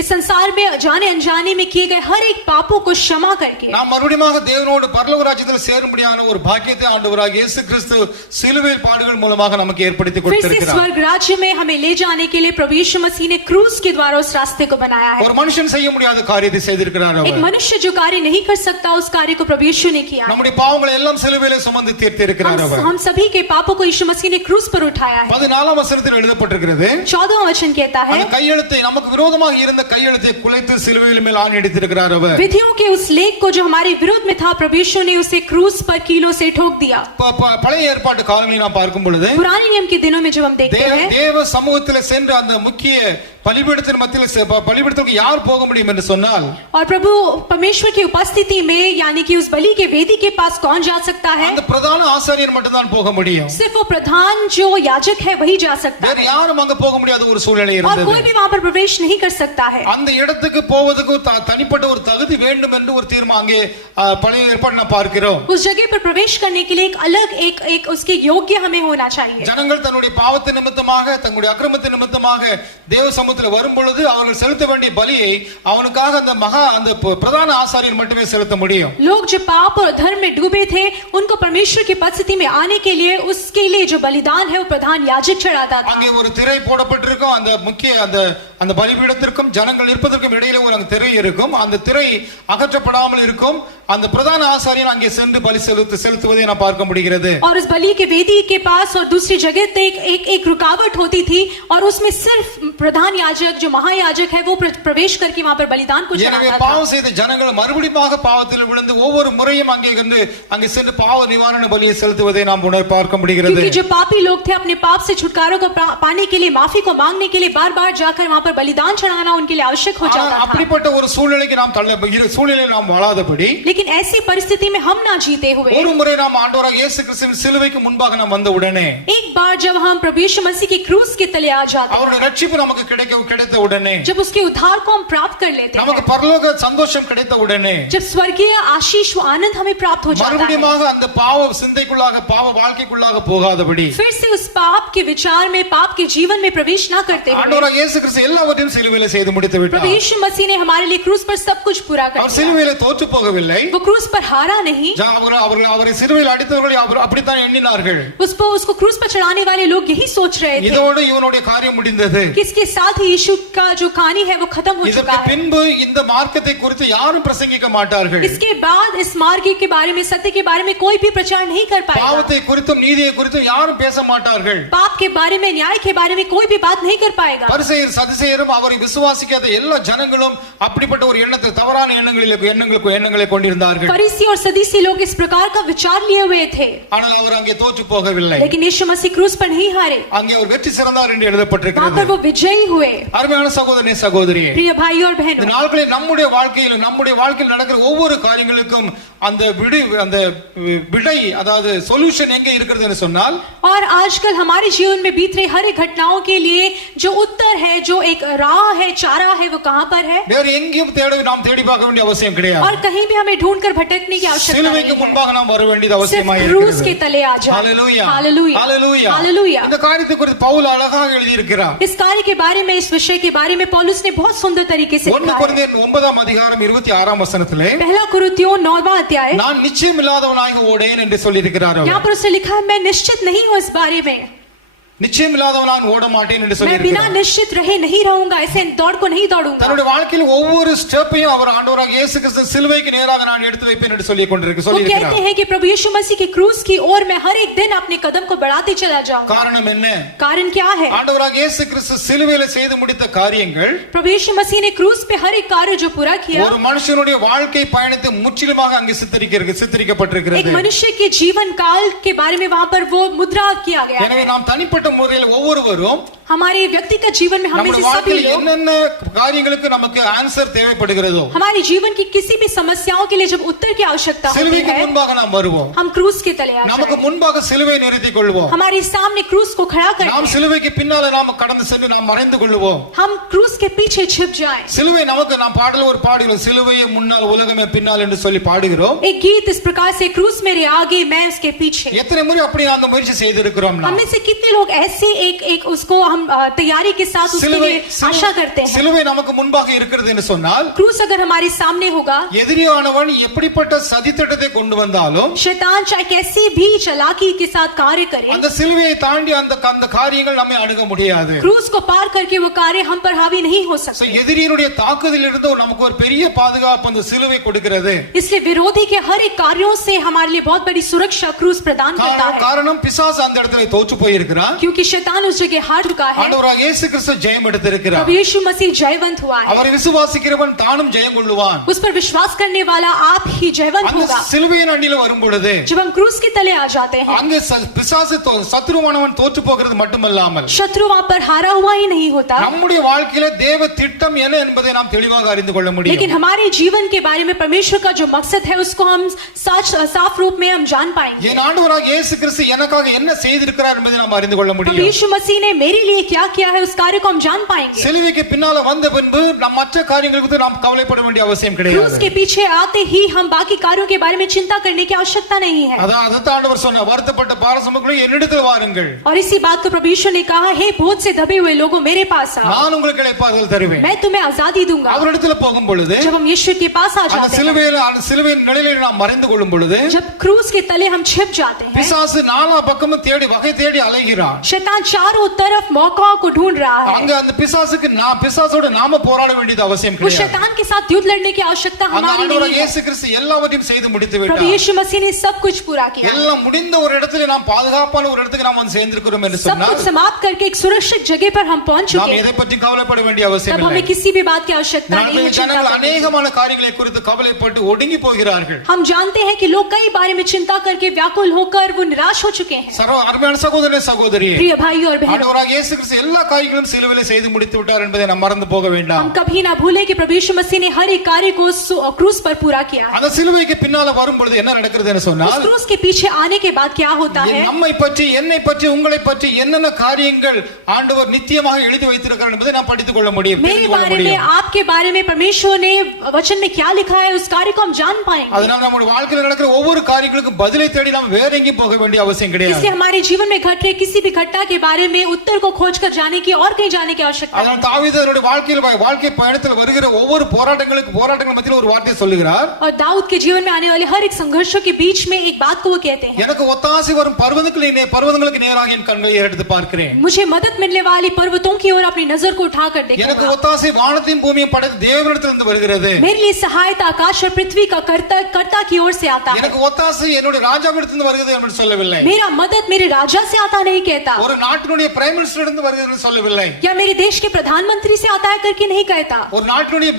इस संसार में जाने अनजाने में किए गए हर एक पापों को क्षमा करके நாம் மறுபடியும் தேவனோடு பரலோக ராஜ்யத்தில் சேரும்படியான ஒரு பாக்கியத்தை ஆண்டவராகிய இயேசு கிறிஸ்து சிலுவையில் பாடுகள் மூலமாக நமக்கு ஏற்படுத்தி फिर से கொடுத்திருக்கிறார். स्वर्ग राज्य में हमें ले जाने के लिए प्रभु यीशु मसीह ने क्रूस के द्वारा उस रास्ते को बनाया है. ஒரு மனுஷன் செய்ய முடியாத காரியத்தை செய்திருக்கிறார் एक அவர். मनुष्य जो कार्य नहीं कर सकता उस कार्य को प्रभु यीशु ने किया है. நம்முடைய பாவங்களை எல்லாம் சிலுவையிலே சுமந்து தீர்த்திருக்கிறார் அவர். हम सभी के पापों को यीशु मसीह ने क्रूस पर उठाया है. 14 वசனத்தில் எழுதப்பட்டிருக்கிறது, 14वां वचन कहता है, அந்த கையெழுத்தை, நமக்கு விரோதமாக இருந்த கையெழுத்தை குலைத்து சிலுவையில் மேல் ஆணி அடித்திருக்கிறார் அவர். विधियों के उस लेख को जो हमारे विरोध में था प्रभु यीशु ने उसे क्रूस पर कीलों से ठोक दिया. பழைய ஏற்பாட்டு காலங்களில் நாம் பார்க்கும் பொழுது पुराने नियम के दिनों में जब हम देखते हैं தேவ சமூகத்தில் சென்று அந்த முக்கிய பலிபீடத்தின் மத்தியில் பலிபீடத்துக்கு யார் போக முடியும் என்று சொன்னால், और प्रभु परमेश्वर की उपस्थिति में यानी कि उस बलि के वेदी के पास कौन जा सकता है? அந்த பிரதான ஆசாரியர் மட்டும் தான் போக முடியும். सिर्फ वो प्रधान जो याजक है वही जा सकता வேற है யாரும் அங்க போக முடியாத ஒரு சூழ்நிலை और இருந்தது. कोई भी वहां पर प्रवेश नहीं कर सकता है. அந்த இடத்துக்கு போவதற்கு தனிப்பட்ட ஒரு தகுதி வேண்டும் என்று ஒரு தீர்மானம் அங்கே பழைய ஏற்பாடு நாம் பார்க்கிறோம். उस जगह पर प्रवेश करने के लिए एक अलग एक उसके योग्य हमें होना चाहिए. ஜனங்கள் தன்னுடைய பாவத்தின் நிமித்தமாக, தங்களுடைய அக்கிரமத்தின் நிமித்தமாக தேவ சமூகத்தில் வரும் பொழுது அவர்கள் செலுத்த வேண்டிய பலியை அவனுக்காக அந்த பிரதான ஆசாரியர் மட்டுமே செலுத்த முடியும். लोग जो पाप और धर्म में डूबे थे उनको परमेश्वर की उपस्थिति में आने के लिए उसके लिए जो बलिदान है वो प्रधान याजक चढ़ाता था. அங்கே ஒரு திரை போடப்பட்டிருக்கும். அந்த முக்கிய அந்த பலிபீடத்திற்கும் ஜனங்கள் இருப்பதற்கும் இடையில ஒரு திரை இருக்கும். அந்த திரை அகற்றப்படாமல் இருக்கும். அந்த பிரதான ஆசாரியன் அங்கே சென்று பலி செலுத்துவதை நாம் பார்க்க முடிகிறது. और उस बलि के वेदी के पास और दूसरी जगह तक एक रुकावट होती थी और उसमें सिर्फ प्रधान याजक जो महायाजक है वो प्रवेश करके वहां पर बलिदान को எனவே चढ़ाता था. பாவம் செய்த ஜனங்கள் மறுபடியும் பாவத்தில் விழுந்து ஒவ்வொரு முறையும் அங்கே சென்று பாவ நிவாரண பலியை செலுத்துவதை நாம் பார்க்க முடிகிறது. क्योंकि जो पापी लोग थे अपने पाप से छुटकारा को पाने के लिए, माफी को मांगने के लिए बार-बार जाकर वहां पर बलिदान चढ़ाना उनके लिए आवश्यक हो जाता था. அப்படிப்பட்ட ஒரு சூழ்நிலைக்கு நாம் சூழ்நிலையில் நாம் வாழாதபடி, लेकिन ऐसी परिस्थिति में हम ना जीते हुए ஒரு முறை நாம் ஆண்டவராகிய இயேசு கிறிஸ்துவின் சிலுவைக்கு முன்பாக நாம் வந்த உடனே, एक बार जब हम प्रभु यीशु मसीह के क्रूस के तले आ जाते அவருடைய हैं, ரட்சிப்பு நமக்கு கிடைத்த உடனே, जब उसके उद्धार को हम प्राप्त कर लेते நமக்கு हैं, பரலோக சந்தோஷம் கிடைத்த உடனே, जब स्वर्गीय आशीष वो आनंद हमें प्राप्त हो जाता है, மறுபடியும் அந்த பாவ சிந்தைக்குள்ளாக, பாவ வாழ்க்கைக்குள்ளாக போகாதபடி फिर से उस पाप के विचार में, पाप के जीवन में प्रवेश ना करते हुए ஆண்டவராகிய இயேசு கிறிஸ்து எல்லாவற்றையும் சிலுவையில் செய்து முடித்து प्रभु விட்டார். यीशु मसीह ने हमारे लिए क्रूस पर सब कुछ पूरा कर அவர் दिया। சிலுவையிலே தோற்று போகவில்லை. वो क्रूस पर हारा नहीं। அவரை சிலுவையில் அடித்தவர்கள் அப்படித்தான் எண்ணினார்கள். उसको क्रूस पर चढ़ाने वाले लोग यही सोच रहे थे। இதோடு இவனுடைய காரியம் முடிந்தது. किसके साथ ही यीशु का जो कहानी है वो खत्म हो चुका இதற்கு है। பின்பு இந்த மார்க்கத்தை குறித்து யாரும் பிரசங்கிக்க மாட்டார்கள். इसके बाद इस मार्ग के बारे में, सत्य के बारे में कोई भी प्रचार नहीं कर पाएगा। பாவத்தை குறித்தும் நீதியை குறித்தும் யாரும் பேச மாட்டார்கள். पाप के बारे में, न्याय के बारे में कोई भी बात नहीं कर पाएगा। பரிசேயர் சதுசேயரும் அவரை விசுவாசிக்காத எல்லா ஜனங்களும் அப்படிப்பட்ட ஒரு எண்ணத்தை, தவறான எண்ணங்களை கொண்டிருந்தார்கள். फरीसी और सदूसी लोग इस प्रकार का विचार लिए हुए थे। ஆனால் அவர் அங்கே தோற்று போகவில்லை. लेकिन यीशु मसीह क्रूस पर नहीं हारे। அங்கே அவர் வெற்றி சிறந்தார் என்று वहाँ எழுதப்பட்டிருக்கிறது. पर वो विजयी हुए। அருமையான சகோதரனே, சகோதரியே, प्रिय भाई और இந்த बहनों, நாட்களில் நம்முடைய வாழ்க்கையில் நடக்கிற ஒவ்வொரு காரியங்களுக்கும் அந்த விடை, அதாவது சொல்யூஷன் எங்க இருக்கிறது என்று சொன்னால், और आजकल हमारे जीवन में बीत रही हर एक घटनाओं के लिए जो उत्तर है, जो एक राह है, चारा है, वो कहाँ पर है? வேற எங்கேயும் நாம் தேடி பார்க்க வேண்டிய அவசியம் கிடையாது. और कहीं भी हमें ढूंढ कर भटकने की आवश्यकता சிலுவைக்கு नहीं முன்பாக நாம் வர வேண்டியது है। அவசியமாய் सिर्फ क्रूस के இருக்கிறது. तले आ जाओ। ஹalleluya, हालेलुया, ஹalleluya, हालेलुया। இந்த காரியத்தை குறித்து பவுல் அழகாக எழுதி இருக்கிறார். इस कार्य के बारे में, इस विषय के बारे में पौलुस ने बहुत सुंदर तरीके से 1 लिखा है। கொரிந்தியர் 9 அதிகாரம் 26 வசனத்திலே, पहला कुरिन्थियों 9वां अध्याय, நான் நிச்சயமில்லாதவனாக ஓடேன் என்று சொல்லி இருக்கிறார். यहाँ पर उसने लिखा है, मैं निश्चित नहीं हूँ इस बारे में, நிச்சயமில்லாதவனாக ஓட மாட்டேன் என்று சொல்லி मैं बिना இருக்கிறார். निश्चित रहे नहीं रहूंगा, ऐसे दौड़ को नहीं दौड़ूंगा। தன்னுடைய வாழ்க்கையில் ஒவ்வொரு ஸ்டெப்பையும் அவர் ஆண்டவராக இயேசு கிறிஸ்து சிலுவைக்கு நேராக நான் எடுத்து வைப்பேன் என்று சொல்லி वो कहते இருக்கிறார். हैं कि प्रभु यीशु मसीह के क्रूस की ओर मैं हर एक दिन अपने कदम को बढ़ाते चला जाऊंगा। காரணம் என்ன? कारण क्या है? ஆண்டவராக இயேசு கிறிஸ்து சிலுவையில செய்து முடித்த காரியங்கள் प्रभु यीशु मसीह ने क्रूस पे हर एक कार्य जो पूरा किया, ஒரு மனுஷனுடைய வாழ்க்கை பயணத்தை முற்றிலுமாக அங்கே एक சித்தரிக்கப்பட்டிருக்கிறது. मनुष्य के जीवन काल के बारे में वहाँ पर वो मुद्रा किया गया எனவே है। நாம் தனிப்பட்ட முறையில் ஒவ்வொருவரும் हमारे व्यक्तिगत जीवन में हमें நம்முடைய से सभी வாழ்க்கையில் लोग, என்னென்ன காரியங்களுக்கு நமக்கு ஆன்சர் தேவைப்படுகிறதோ, हमारे जीवन की किसी भी समस्याओं के लिए जब उत्तर की आवश्यकता होती சிலுவைக்கு है, முன்பாக நாம் வருவோம். हम क्रूस के तले आ நமக்கு जाएं। முன்பாக சிலுவை நிறுத்திக் கொள்வோம். हमारे सामने क्रूस को खड़ा நாம் कर சிலுவைக்கு பின்னால நாம் கடந்து சென்று நாம் மறைந்து கொள்வோம். हम क्रूस के पीछे छिप जाएं। சிலுவை நமக்கு, நாம் பாடல ஒரு பாடுகிறோம், சிலுவையே முன்னால் உலகமே பின்னால் என்று சொல்லி பாடுகிறோம். एक गीत इस प्रकार से, क्रूस मेरे आगे मैं उसके पीछे। எத்தனை முறை அப்படி அந்த முயற்சி செய்திருக்கிறோம் நாம்? हमें से कितने लोग ऐसे एक उसको हम तैयारी के साथ उसके लिए आशा करते हैं। சிலுவை நமக்கு முன்பாக இருக்கிறது என்று சொன்னால், क्रूस अगर हमारे सामने होगा, எதிரியானவன் எப்படிப்பட்ட சதித்திட்டத்தை கொண்டு வந்தாலும் शैतान चाहे कैसी भी चालाकी के साथ कार्य करे, அந்த சிலுவையை தாண்டி அந்த காரியங்கள் நம்மை அணுக முடியாது. क्रूस को पार करके वो कार्य हम पर हावी नहीं हो So, सकते। எதிரியினுடைய தாக்குதலில் இருந்து நமக்கு ஒரு பெரிய பாதுகாப்பு அந்த சிலுவை கொடுக்கிறது. इसलिए विरोधी के हर एक कार्यों से हमारे लिए बहुत बड़ी सुरक्षा क्रूस प्रदान करता है, காரணம் பிசாசு அந்த இடத்துல தோற்று போயிருக்கிறான். क्योंकि शैतान उस जगह हार चुका है। ஆண்டவராக இயேசு கிறிஸ்து ஜெயம் எடுத்திருக்கிறார். प्रभु यीशु मसीह जयवंत हुआ है। அவரை விசுவாசிக்கிறவன் தானும் ஜெயம் கொள்ளுவான். उस पर विश्वास करने वाला आप ही जयवंत அந்த होगा। சிலுவையின் அடியில வரும் பொழுது जब हम क्रूस के तले आ जाते हैं, அங்கே பிசாசு சத்துருவானவன் தோற்று போகிறது மட்டுமல்லாமல் शत्रु वहां पर हारा हुआ ही नहीं होता, நம்முடைய வாழ்க்கையில தேவ திட்டம் என்ன என்பதை நாம் தெளிவாக அறிந்து கொள்ள முடியும். लेकिन हमारे जीवन के बारे में परमेश्वर का जो मकसद है उसको हम साफ रूप में हम जान पाएंगे। என் ஆண்டவராக இயேசு கிறிஸ்து எனக்காக என்ன செய்திருக்கிறார் என்பதை நாம் அறிந்து கொள்ள प्रभु முடியும். यीशु मसीह ने मेरे लिए क्या किया है उस कार्य को हम जान पाएंगे। சிலுவைக்கு பின்னால வந்த பின்பு நாம் மற்ற காரியங்களுக்கு குறித்து நாம் கவலைப்பட வேண்டிய அவசியம் क्रूस கிடையாது. के पीछे आते ही हम बाकी कार्यों के बारे में चिंता करने की आवश्यकता नहीं है। அதான் ஆண்டவர் சொன்னார், வருத்தப்பட்ட பாரசுமக்களே என்னிடத்தில் வாருங்கள், और इसी बात को प्रभु यीशु ने कहा, हे बोझ से दबे हुए लोगों मेरे पास आओ, நான் உங்களுக்கு இளைப்பாறுதல் தருவேன். मैं तुम्हें आजादी दूंगा। அவரிடத்துல போகும் பொழுது, जब हम यीशु के पास आ அந்த जाते हैं, சிலுவையின் நிழலில் நாம் மறைந்து கொள்ளும் பொழுது, जब क्रूस के तले हम छिप जाते हैं, பிசாசு நாலா பக்கமும் வகை தேடி அலைகிறான். शैतान चारों तरफ मौकाओं को ढूंढ रहा है। அங்க அந்த பிசாசோட நாம போராட வேண்டியது அவசியம் वो கிடையாது. शैतान के साथ युद्ध लड़ने की आवश्यकता அந்த हमारी ஆண்டவராக नहीं है। இயேசு கிறிஸ்து எல்லாவற்றையும் செய்து முடித்து प्रभु விட்டார். यीशु मसीह ने सब कुछ पूरा किया, எல்லாம் முடிந்த ஒரு இடத்துல நாம் பாதுகாப்பான ஒரு இடத்துக்கு நாம் வந்து சேர்ந்திருக்கிறோம் என்று सब சொன்னால், कुछ समाप्त करके एक सुरक्षित जगह पर हम पहुंच நாம் चुके हैं। எதை பற்றி கவலைப்பட வேண்டிய அவசியம் तब இல்லை. हमें किसी भी बात की आवश्यकता नहीं है। चिंता ஜனங்கள் करने की। அநேகமான காரியங்களை குறித்து கவலைப்பட்டு ஒடுங்கி போகிறார்கள். हम जानते हैं कि लोग कई बारे में चिंता करके व्याकुल होकर वो निराश हो चुके हैं। அருமையான சகோதரனே, சகோதரியே, प्रिय भाई और बहनों, ஆண்டவராக இயேசு கிறிஸ்து எல்லா காரியங்களும் சிலுவையிலே செய்து முடித்து விட்டார் என்பதை நாம் மறந்து போக வேண்டாம். हम कभी ना भूलें कि प्रभु यीशु मसीह ने हर एक कार्य को क्रूस पर पूरा किया है। அந்த சிலுவைக்கு பின்னால வரும் பொழுது என்ன நடக்கிறது என்று उस சொன்னால், क्रूस के पीछे आने के बाद क्या होता है, நம்மை பற்றி, என்னை பற்றி, உங்களை பற்றி என்னென்ன காரியங்கள் ஆண்டவர் நித்தியமாக எழுதி வைத்திருக்கிறார் என்பதை நாம் படித்துக் கொள்ள முடியும், मेरे தெரிந்து கொள்ள बारे में, முடியும். आपके बारे में परमेश्वर ने वचन में क्या लिखा है उस कार्य को हम जान पाएंगे। அதனால நம்முடைய வாழ்க்கையில் நடக்கிற ஒவ்வொரு காரியங்களுக்கும் பதிலை தேடி நாம் வேற எங்கேயும் போக வேண்டிய அவசியம் கிடையாது. इसलिए हमारे जीवन में घट रहे किसी भी घटना के बारे में उत्तर को खोजकर जाने की और कहीं जाने की आवश्यकता அதனால தாவீது அவருடைய வாழ்க்கை பயணத்தில் வருகிற ஒவ்வொரு போராட்டங்கள் மத்தியில் ஒரு வார்த்தை சொல்லுகிறார். और दाऊद के जीवन में आने वाले हर एक संघर्षों के बीच में एक बात को वो कहते हैं, எனக்கு ஒத்தாசை வரும் பர்வதங்களுக்கு நேராக என் கண்களை ஏறெடுத்து பார்க்கிறேன். मुझे मदद मिलने वाली पर्वतों की ओर अपनी नजर को उठाकर எனக்கு देखूंगा. ஒத்தாசை வானத்தையும் பூமியையும் படைத்த தேவனிடத்திலிருந்து வருகிறது. मेरे लिए सहायता आकाश और पृथ्वी का कर्ता की ओर से आता है. எனக்கு ஒத்தாசை என்னுடைய ராஜாவிடத்திலிருந்து வருகிறது என்று சொல்லவில்லை. मेरा मदद मेरे राजा से आता नहीं कहता, ஒரு நாட்டினுடைய பிரைம் மினிஸ்டரிடமிருந்து வருகிறது என்று சொல்லவில்லை. या मेरे देश के प्रधानमंत्री से आता है करके नहीं कहता, ஒரு நாட்டினுடைய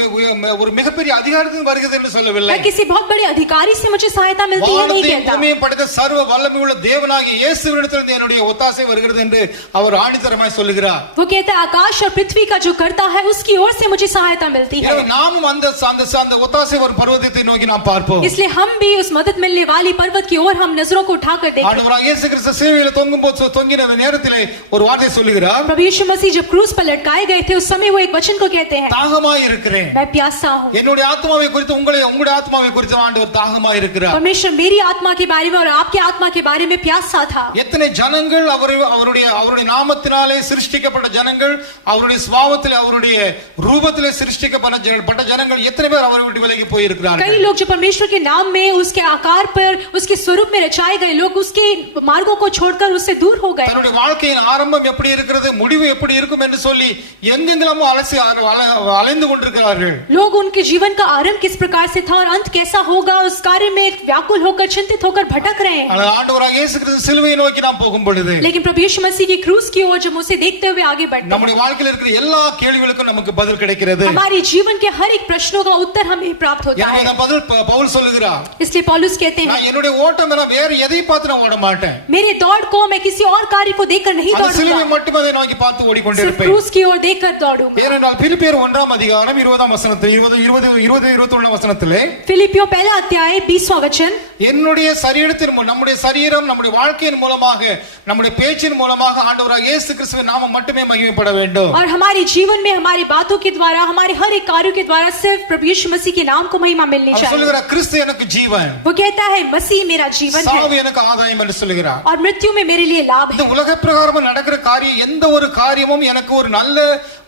ஒரு மிகப்பெரிய அதிகாரத்திலிருந்து வருகிறது என்று சொல்லவில்லை. या किसी बहुत बड़े अधिकारी से मुझे सहायता मिलती है नहीं வானத்தையும் कहता. பூமியையும் படைத்த சர்வ வல்லமையுள்ள தேவனாகிய இயேசுவிடத்திலிருந்து என்னுடைய ஒத்தாசை வருகிறது என்று அவர் ஆணித்தரமாய் சொல்லுகிறார். वो कहता है आकाश और पृथ्वी का जो करता है उसकी ओर से मुझे सहायता मिलती है. எனவே நாமும் அந்த ஒத்தாசை வரும் பர்வதத்தை நோக்கி நாம் பார்ப்போம். इसलिए हम भी उस मदद मिलने वाली पर्वत की ओर हम नजरों को उठाकर देखें. ஆண்டவராகிய இயேசு கிறிஸ்து சிலுவையில் தொங்கின நேரத்திலே ஒரு வார்த்தை சொல்லுகிறார். प्रभु यीशु मसीह जब क्रूस पर लटकाए गए थे उस समय वो एक वचन को कहते हैं, தாகமாய் இருக்கிறேன். मैं प्यासा हूँ. என்னுடைய ஆத்மாவை குறித்து உங்களுடைய ஆத்மாவை குறித்து ஆண்டவர் தாகமாய் இருக்கிறார். परमेश्वर मेरी आत्मा के बारे में और आपके आत्मा के बारे में प्यासा था. எத்தனை ஜனங்கள் அவருடைய நாமத்தினாலே சிருஷ்டிக்கப்பட்ட ஜனங்கள், அவருடைய சுபாவத்திலே அவருடைய ரூபத்திலே சிருஷ்டிக்கப்பட்ட ஜனங்கள் எத்தனை பேர் அவரை விட்டு விலகி போயிருக்கிறார்கள். कई लोग जो परमेश्वर के नाम में उसके आकार पर उसके स्वरूप में रचाए गए लोग उसके मार्गों को छोड़कर उससे दूर हो गए. தன்னுடைய வாழ்க்கையின் ஆரம்பம் எப்படி இருக்கிறது, முடிவு எப்படி இருக்கும் என்று சொல்லி எங்கெங்கெல்லாமோ அலைந்து கொண்டிருக்கிறார்கள். लोग उनके जीवन का आरंभ किस प्रकार से था और अंत कैसा होगा उस कार्य में व्याकुल होकर चिंतित होकर भटक रहे हैं. ஆனால் ஆண்டவராகிய இயேசு கிறிஸ்து சிலுவையை நோக்கி நாம் போகும் பொழுது, लेकिन प्रभु यीशु मसीह की क्रूस की ओर जब उसे देखते हुए आगे बढ़ते हैं, நம்முடைய வாழ்க்கையில் இருக்கிற எல்லா கேள்விகளுக்கும் நமக்கு பதில் கிடைக்கிறது. हमारे जीवन के हर एक प्रश्नों का उत्तर हमें प्राप्त होता எனவே है. அந்த பதில் பவுல் சொல்லுகிறார். इसलिए पौलुस कहते हैं, நான் என்னுடைய ஓட்டம் நான் வேற எதை பார்த்து நான் ஓட மாட்டேன். मेरे दौड़ को मैं किसी और कार्य को देखकर नहीं அந்த சிலுவை दौड़ूंगा, மட்டுமே அதை நோக்கி பார்த்து सिर्फ ஓடிக்கொண்டிருப்பேன். क्रूस की ओर देखकर दौड़ूंगा. ஏனென்றால் பிலிப்பியர் 1ஆம் அதிகாரம் 20ஆம் வசனத்தில் 21 வசனத்திலே, फिलिपियों पहला अध्याय 20वां वचन, என்னுடைய சரீரத்தின் நம்முடைய சரீரம் நம்முடைய வாழ்க்கையின் மூலமாக நம்முடைய பேச்சின் மூலமாக ஆண்டவராகிய இயேசு கிறிஸ்துவின் நாமம் மட்டுமே மகிமைப்பட வேண்டும். और हमारे जीवन में हमारी बातों के द्वारा हमारे हर एक कार्यों के द्वारा सिर्फ प्रभु यीशु मसीह के नाम को महिमा मिलनी அவர் चाहिए. சொல்லுகிறார், கிறிஸ்து எனக்கு ஜீவன், वो कहता है मसीह मेरा जीवन है சாவு எனக்கு ஆதாயம் என்று சொல்லுகிறார். और मृत्यु में मेरे लिए लाभ இந்த है. உலக பிரகாரமா நடக்கிற காரியம் எந்த ஒரு காரியமும் எனக்கு ஒரு நல்ல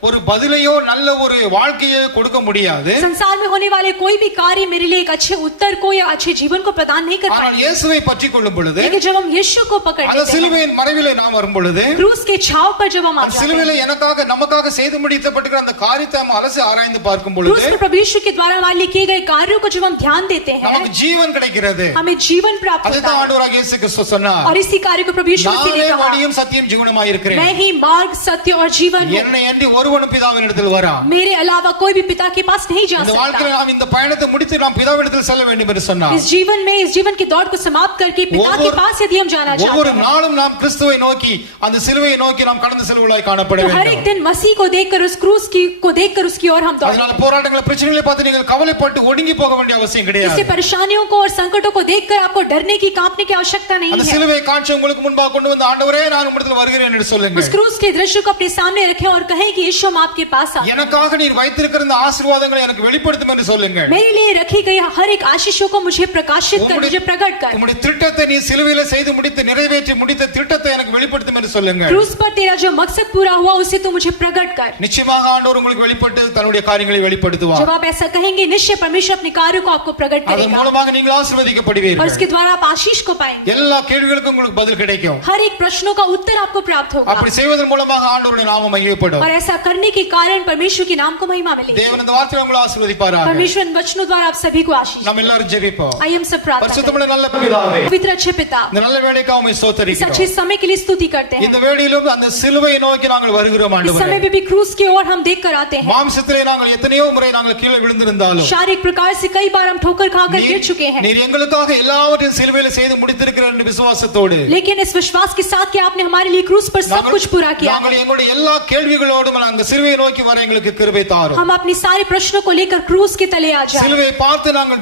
ஒரு பதிலையோ நல்ல ஒரு வாழ்க்கையோ கொடுக்க முடியாது. संसार में होने वाले कोई भी कार्य मेरे लिए एक अच्छे उत्तर को या अच्छे जीवन को प्रदान नहीं कर ஆனால் पाएंगे. இயேசுவை பற்றிக் கொள்ளும் பொழுது, लेकिन जब हम यीशु को पकड़ அந்த लेते हैं, சிலுவையின் மறைவிலே நாம் வரும் பொழுது, क्रूस के छाव पर जब हम आ அந்த जाते हैं, சிலுவையிலே நமக்காக செய்து முடிக்கப்பட்டிருக்கிற அந்த காரியத்தை நாம் அலசி ஆராய்ந்து பார்க்கும் பொழுது क्रूस पर प्रभु यीशु के द्वारा हमारे लिए किए गए कार्यों को जब हम ध्यान देते हैं, நமக்கு ஜீவன் கிடைக்கிறது. हमें जीवन प्राप्त होता அதுதான் है. ஆண்டவராகிய இயேசு கிறிஸ்து சொன்னார், और इसी कार्य को प्रभु यीशु मसीह நானே ने कहा, வழியும் சத்தியம் ஜீவனுமாய் இருக்கிறேன், मैं ही मार्ग सत्य और जीवन हूँ, என்னை அன்றி ஒருவனும் பிதாவினிடத்தில் வரா. मेरे अलावा कोई भी पिता के पास नहीं जा இந்த வாழ்க்கையில सकता. நாம் இந்த பயணத்தை முடித்து நாம் பிதாவினிடத்தில் செல்ல வேண்டும் என்று சொன்னார். इस जीवन में इस जीवन की दौड़ को समाप्त करके पिता के पास यदि हम जाना चाहते ஒவ்வொரு हैं, நாளும் நாம் கிறிஸ்துவை நோக்கி அந்த சிலுவையை நோக்கி நாம் கடந்து செல்வர்களாய் காணப்பட तो हर एक வேண்டும். दिन मसीह को देखकर उस क्रूस को देखकर उसकी ओर हम அதனால दौड़ें. போராட்டங்களை பிரச்சனைகளை பார்த்து நீங்கள் கவலைப்பட்டு ஒடுங்கி போக வேண்டிய அவசியம் கிடையாது. इससे परेशानियों को और संकटों को देखकर आपको डरने की कांपने की आवश्यकता नहीं அந்த है. சிலுவை காட்சி உங்களுக்கு முன்பாக கொண்டு வந்து ஆண்டவரே நான் உம்மிடத்தில் வருகிறேன் என்று சொல்லுங்கள். उस क्रूस के दृश्य को अपने सामने रखें और कहें कि यीशु हम आपके पास आते हैं. எனக்காக நீர் வைத்திருக்கிற இந்த ஆசீர்வாதங்களை எனக்கு வெளிப்படுத்தும் என்று சொல்லுங்கள். मेरे लिए रखी गई हर एक आशीषों को मुझे प्रकाशित कर, मुझे प्रकट कर. உம்முடைய திட்டத்தை நீ சிலுவையில செய்து முடித்து நிறைவேற்றி முடித்த திட்டத்தை எனக்கு வெளிப்படுத்தும் என்று சொல்லுங்கள். क्रूस पर तेरा जो मकसद पूरा हुआ उसे तू मुझे प्रकट कर. நிச்சயமாக ஆண்டவர் உங்களுக்கு வெளிப்பட்டு தன்னுடைய காரியங்களை வெளிப்படுத்துவார். जब आप ऐसा कहेंगे निश्चय परमेश्वर अपने कार्य को आपको प्रकट அதன் करेगा மூலமாக நீங்கள் और ஆசீர்வதிக்கப்படுவீர்கள். उसके द्वारा आप आशीष को पाएंगे. எல்லா கேள்விகளுக்கும் உங்களுக்கு பதில் கிடைக்கும். हर एक प्रश्नों का उत्तर आपको प्राप्त होगा அப்படி செய்வதன் மூலமாக ஆண்டவருடைய நாமம் மகிமைப்படும். और ऐसा करने के कारण परमेश्वर के नाम को महिमा मिलेगी. தேவன் இந்த வார்த்தையை உங்களை ஆசீர்வதிப்பாராக. परमेश्वर इन वचनों द्वारा आप सभी को आशीष. நாம் எல்லாரும் ஜெபிப்போம். आइए हम सब प्रार्थना करें. பரிசுத்தமுள்ள நல்ல பிதாவே, पवित्र अच्छे पिता, இந்த நல்ல வேளைக்காக உம்மை इस ஸ்தோத்திரிக்கிறோம். अच्छे समय के लिए स्तुति करते हैं. இந்த வேளையிலும் அந்த சிலுவையை நோக்கி நாங்கள் வருகிறோம் इस ஆண்டவரே. समय में भी क्रूस की ओर हम देख कर आते हैं. மாம்சத்திலே நாங்கள் எத்தனையோ முறை நாங்கள் கீழே விழுந்திருந்தாலும் शारीरिक प्रकार से कई बार हम ठोकर खाकर गिर चुके हैं, நீர் எங்களுக்காக எல்லாவற்றையும் சிலுவையில செய்து முடித்திருக்கிறீர் என்ற விசுவாசத்தோடு लेकिन इस विश्वास के साथ कि आपने हमारे लिए क्रूस पर सब कुछ पूरा किया है, நாங்கள் எங்களுடைய எல்லா கேள்விகளோடும் அந்த சிலுவையை நோக்கி வர எங்களுக்கு கிருபை தாரும். हम अपने सारे प्रश्नों को लेकर क्रूस के तले आ जाएं. சிலுவையை பார்த்து நாங்கள்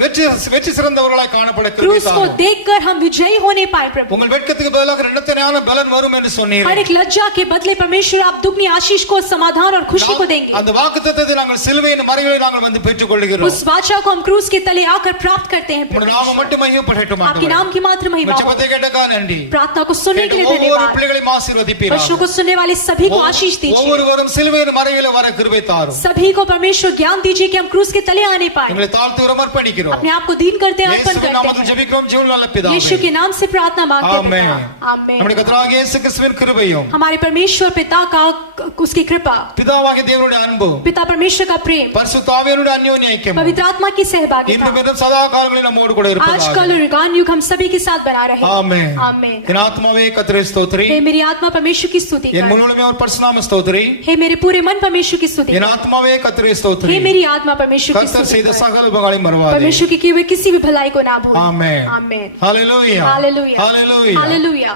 வெற்றி சிறந்தவர்களாய் காணப்பட क्रूस को கிருபை देखकर हम विजयी होने पाए प्रभु। உங்கள் வெட்கத்துக்கு பதிலாக இரண்டத்தனையான பலன் வரும் என்று हर சொன்னீர்கள் एक लज्जा के बदले परमेश्वर आप दुगनी आशीष को, समाधान और खुशी को देंगे। அந்த வாக்குத்தத்தத்தை நாங்கள் சிலுவையின் மறைவிலே நாங்கள் வந்து பெற்றுக்கொள்கிறோம் उस वाचा को हम क्रूस के तले आकर प्राप्त करते हैं। உம்முடைய நாமம் மட்டும் மையப்படட்டும் आपके नाम की मात्र महिमा हो। ஜெபத்தை கேட்டக்கா நன்றி प्रार्थना को सुनने के लिए ஒவ்வொரு धन्यवाद। பிள்ளைகளையும் ஆசீர்வதிப்பீராக वचनों को सुनने वाले सभी को आशीष दीजिए। ஒவ்வொருவரும் சிலுவையின் மறைவிலே வர கிருபை தாரும் सभी को परमेश्वर ज्ञान दीजिए कि हम क्रूस के तले आने पाए। எங்களை தாழ்த்துகிறோம் அர்ப்பணிக்கிறோம் अपने आप को दीन करते हैं, अर्पण இயேசுவின் करते நாமத்தில் हैं। ஜெபிக்கிறோம் ஜீவனுள்ள பிதாவே यीशु के नाम से प्रार्थना मांगते हैं आमेन। पिता। आमेन। நம்முடைய கர்த்தராகிய இயேசு கிறிஸ்துவின் கிருபையும் हमारे परमेश्वर पिता का, उसकी कृपा, பிதாவாகிய தேவனுடைய அன்பும் पिता परमेश्वर का प्रेम, பரிசுத்த ஆவியானவருடைய அந்யோன்ய ஐக்கியமும் पवित्र आत्मा की सहभागिता இன்றும் என்றும் सदा காலங்களில் நம்மோடு கூட आजकल இருப்பதாக और युगान युग हम सभी के साथ बना रहे। ஆமென் आमेन। என் ஆத்மாவே கர்த்தரை ஸ்தோத்திரி हे मेरी आत्मा परमेश्वर की स्तुति என் कर। முழுவதுமே அவர் பரிசுநாம ஸ்தோத்திரி हे मेरे पूरे मन परमेश्वर की स्तुति என் कर। ஆத்மாவே கர்த்தரை ஸ்தோத்திரி हे मेरी आत्मा परमेश्वर की கர்த்தர் स्तुति செய்த कर। சகல உபகாரங்களையும் மறவாதே परमेश्वर की किए हुए किसी भी भलाई को ना भूल। ஆமென் आमेन। ஹalleluya हालेलुया। ஹalleluya हालेलुया।